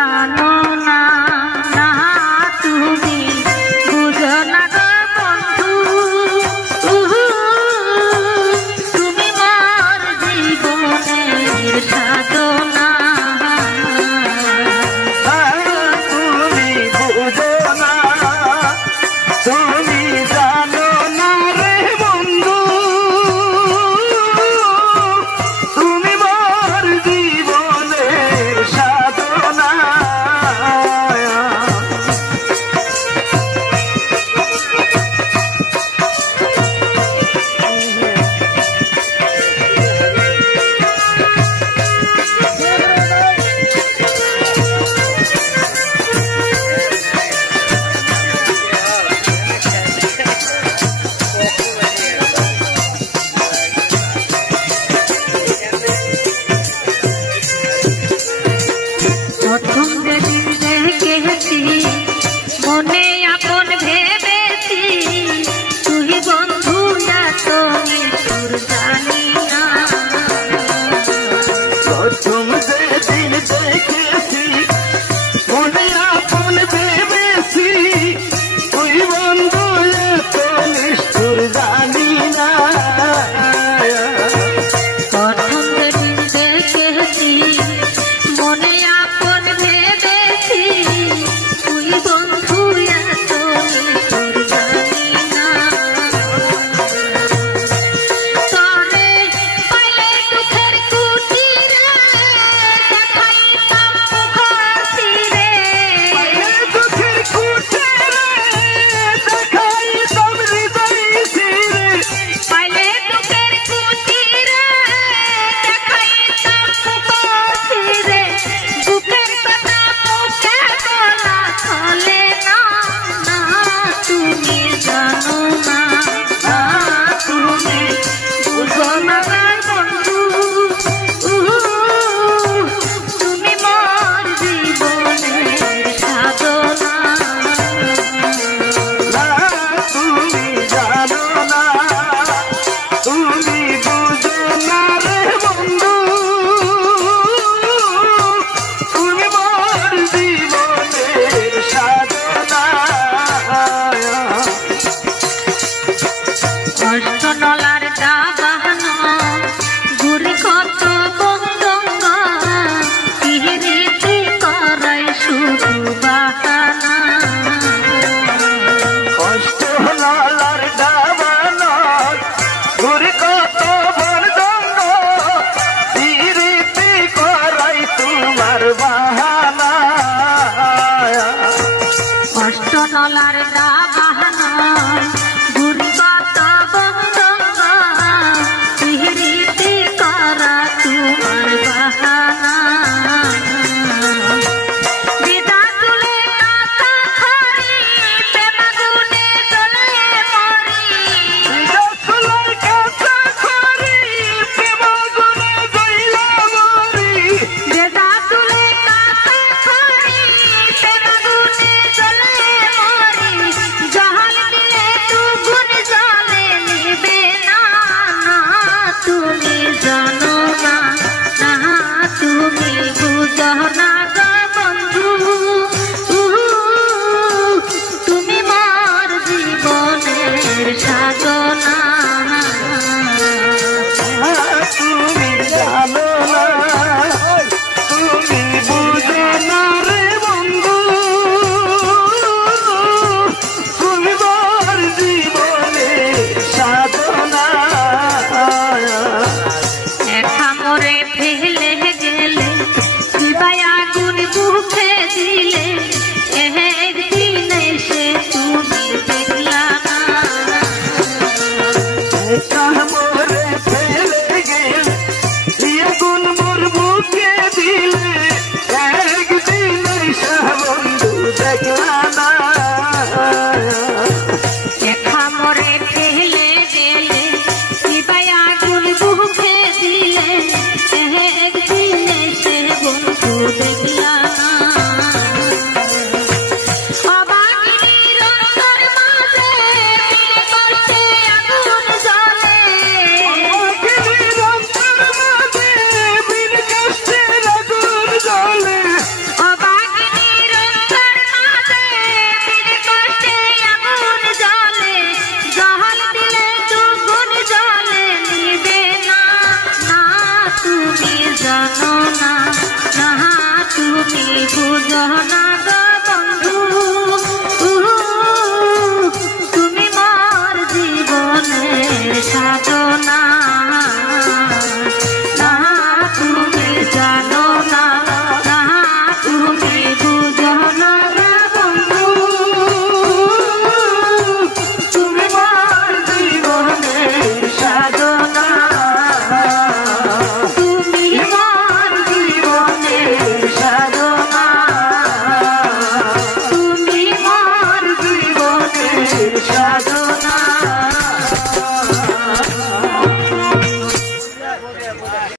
জানো না, না তুমি বুঝো না গো বন্ধু, তুমি মোর জীবনের সাধনা। তুমি বুঝো না, তুমি জানো না রে বন্ধু, তুমি মোর জীবনের সাধনা। প্রথম যেদিন দেখেছি মনে আপন ভেবেছি, তুই বন্ধু এত নিষ্ঠুর জানি না। প্রথম যেদিন দেখেছি মনে আপন ভেবেছি, তুই বন্ধু এত নিষ্ঠুর জানি না। প্রথম যেদিন দেখেছি মনে আপন ভেবেছি, তুই বন্ধু এত নিষ্ঠুর জানি না। তরে পাইলে দুঃখের কুটিরে দেখাইতাম মুখশ্রীরে, দুঃখের কুটিরে দেখাইতাম হৃদয় শিরে, পাইলে দুঃখের কুটিরে দেখাইতাম মুখশ্রীরে, বুকের কথা মুখে বলা চলে না, না তুমি জানো না, না তুমি বুঝো না বন্ধু, তুমি মোর জীবনের সাধনা। না তুমি জানো না, তুমি বুঝো না রে বন্ধু, তুমি মোর জীবনের সাধনা। কষ্ট নলার দাবান ঘুরে কত বঙ্গঙ্গ, পিহিরিতি করাই শুধু বাহানা। কষ্ট লালার দাবানল ঘুরে কত বরদঙ্গ, রীতি করাই তোমার বাহানা। কষ্ট নলার দাবান ঘুরে কত বঙ্গঙ্গ, পিহিরিতি করা তোমার বাহানা। বিদা তুলে কাঁথা খড়ি, প্রেমাগুনে জ্বলে মরি, রসুলের কাছে খড়ি, প্রেমাগুনে জ্বলা মরি। বেদা তুলে কাঁথা খড়ি, প্রেমাগুনে জ্বলে মরি, জহল দিলে তুগুন জ্বলে নিবে না, না তুমি জানো না, না তুমি বুঝো না গো বন্ধু, তুমি মোর জীবনের সাধনা। তুমি জানো না, তুমি বুঝো না রে বন্ধু, তুমি মোর জীবনের সাধনা। একা মোরে ফেলে গেলে, কিবা আগুন বুকে দিলে, একদিন এসে তুমি দেখলা না। মোরে ফেলে গেলে, আগুন মোর বুকে দিলে, একদিন এসে বন্ধু দেখলা না। একা মোরে ফেলে গেলে, কিবা আগুন বুকে দিলে, একদিন এসে বন্ধু দেখলা না। অবাগিনীর অন্তর মাঝে বিনে করছে আগুন জ্বলে, অবাগিনীর অন্তর মাঝে বিনে করছে আগুন জ্বলে। বুঝো না গো